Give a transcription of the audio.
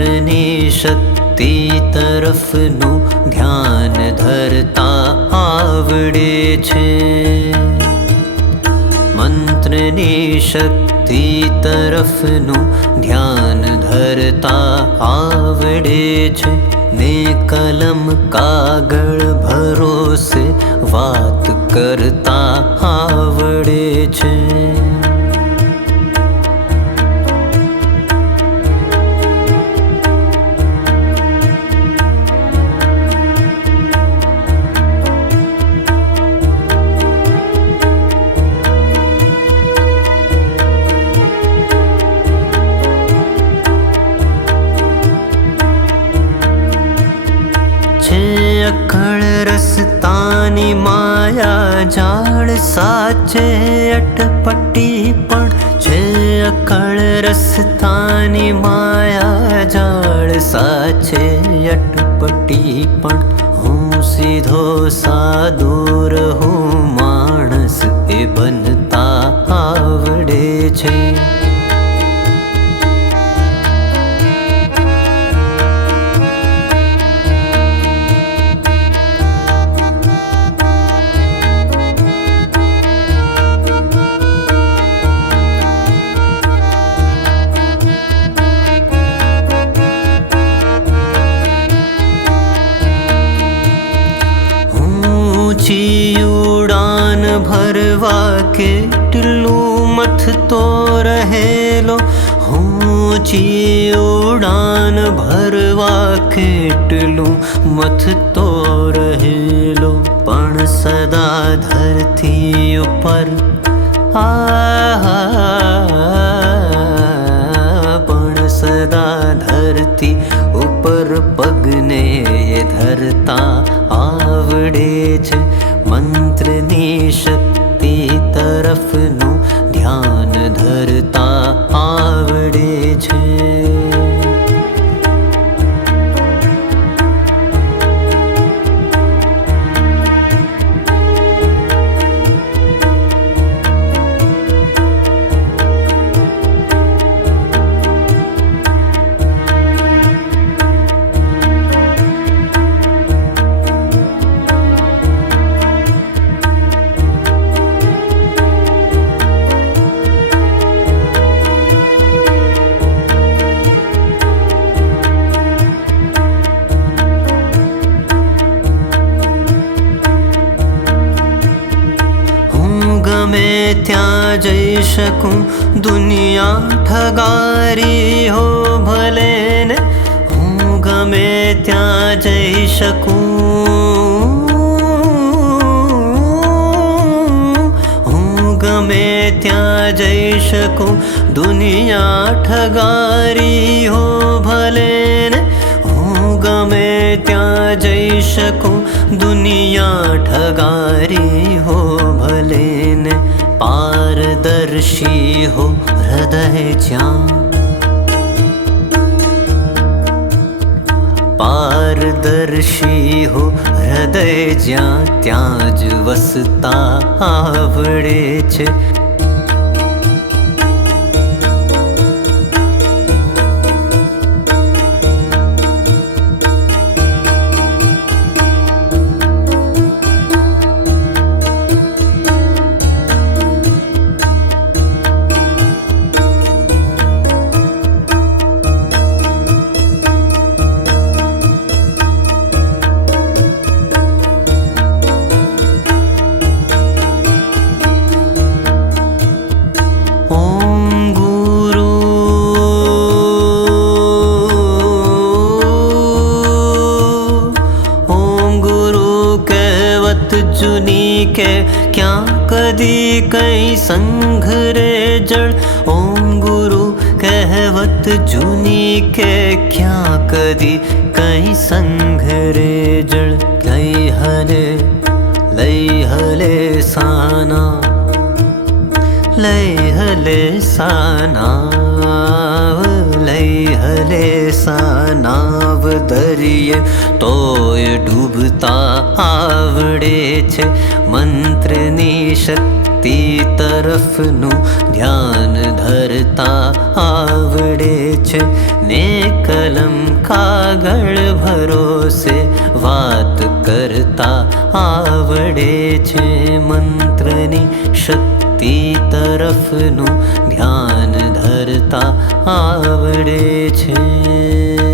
મંત્રની શક્તિ તરફનું ધ્યાન ધરતા આવડે છે. મંત્રની શક્તિ તરફનું ધ્યાન ધરતા આવડે છે. ને કલમ કાગળ ભરોસે વાત કરતા આવડે છે. અખળ રસ્તાની માયા જાળ સાચે અટપટી પણ છે. અખળ રસ્તાની માયા જાળ સાચે અટપટી પણ હું સીધો સાદો રહું માણસ એ બનતા આવડે છે. ઉડાન ભરવા કેટલું મથતો રહેલો. ઊંચી ઉડાન ભરવા કેટલું મથતો રહેલો. પણ સદા ધરતી ઉપર પણ સદા ધરતી ઉપર પગને ધરતા આવડે છે. મંત્રની શક્તિ તરફનું ધ્યાન ધરતા આવડે છે. ગમે ત્યાં જઈ શકું દુનિયા ઠગારી હો ભલે ને. હું ગમે ત્યાં જઈ શકું. હું ગમે ત્યાં જઈ શકું દુનિયા ઠગારી હો ભલે ને. હું ગમે ત્યાં જઈ શકું દુનિયા ઠગારી હો ભલે ને. પારદર્શી હો હૃદય જ્યાં પારદર્શી હો હૃદય જ્યાં ત્યાં જ વસતા આવડે છે. જૂની કે ક્યાં કદી કઈ સંઘ રે જળ. ઓમ ગુરુ કહેવત જૂની કે ક્યાં કદી કઈ સંઘ રે જળ. લઈ હલે સાના લઈ હલે સાનાવ લઈ હલે સાનાવ દરિયે તોય ડૂબતા આવડે છે. મંત્રની શક્તિ शक्ति तरफनु ध्यान धरता आवड़े छे ने कलम कागळ भरोसे वात करता आवड़े छे मंत्रनी शक्ति तरफनु ध्यान धरता आवड़े छे।